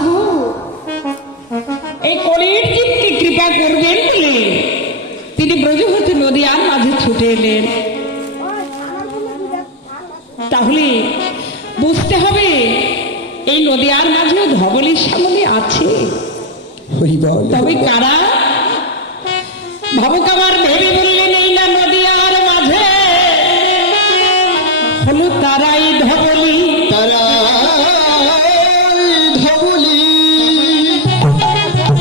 প্রভু এই কলির জীবকে কৃপা করবেন বলে তিনি ব্রজবতী নদিয়ার মাঝে ছুটে এলেন। তাহলে বুঝতে হবে এই নদিয়ার মাঝেও ধবলী শ্যামলী আছে। তবে কারা? ভাবুক আমার ভেবে বললেন এই না নদিয়ার মাঝে হলো তারাই ধবলী।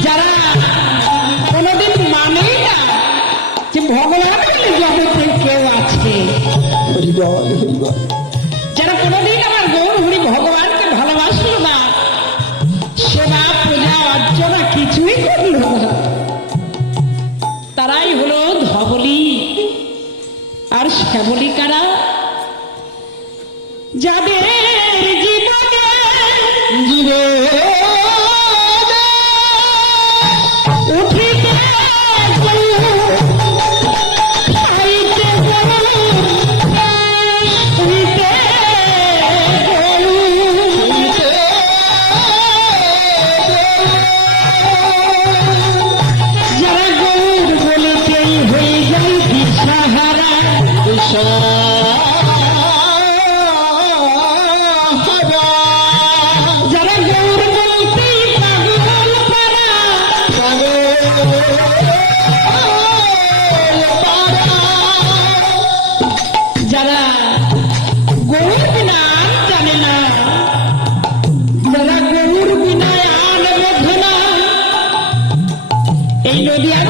যারা কোনোদিন মানে না যে ভগবান বলে জগতে কেউ আছে, যারা কোনোদিন আমার গৌর হরি ভগবানকে ভালোবাসলো না, সেবা পূজা অর্চনা কিছুই করলো না, তারাই হলো ধবলী। আর শ্যামলী কারা? যাদের জীবনে উঠিতে খাইতে শুইতে যারা গৌর বলিতেই হয়ে যায় দিশাহারা, যারা গৌর বলতেই পাগল পারা, যারা গৌর বিনা আন জানে না, যারা গৌর বিনা আন বোঝে না, এই নদিয়ার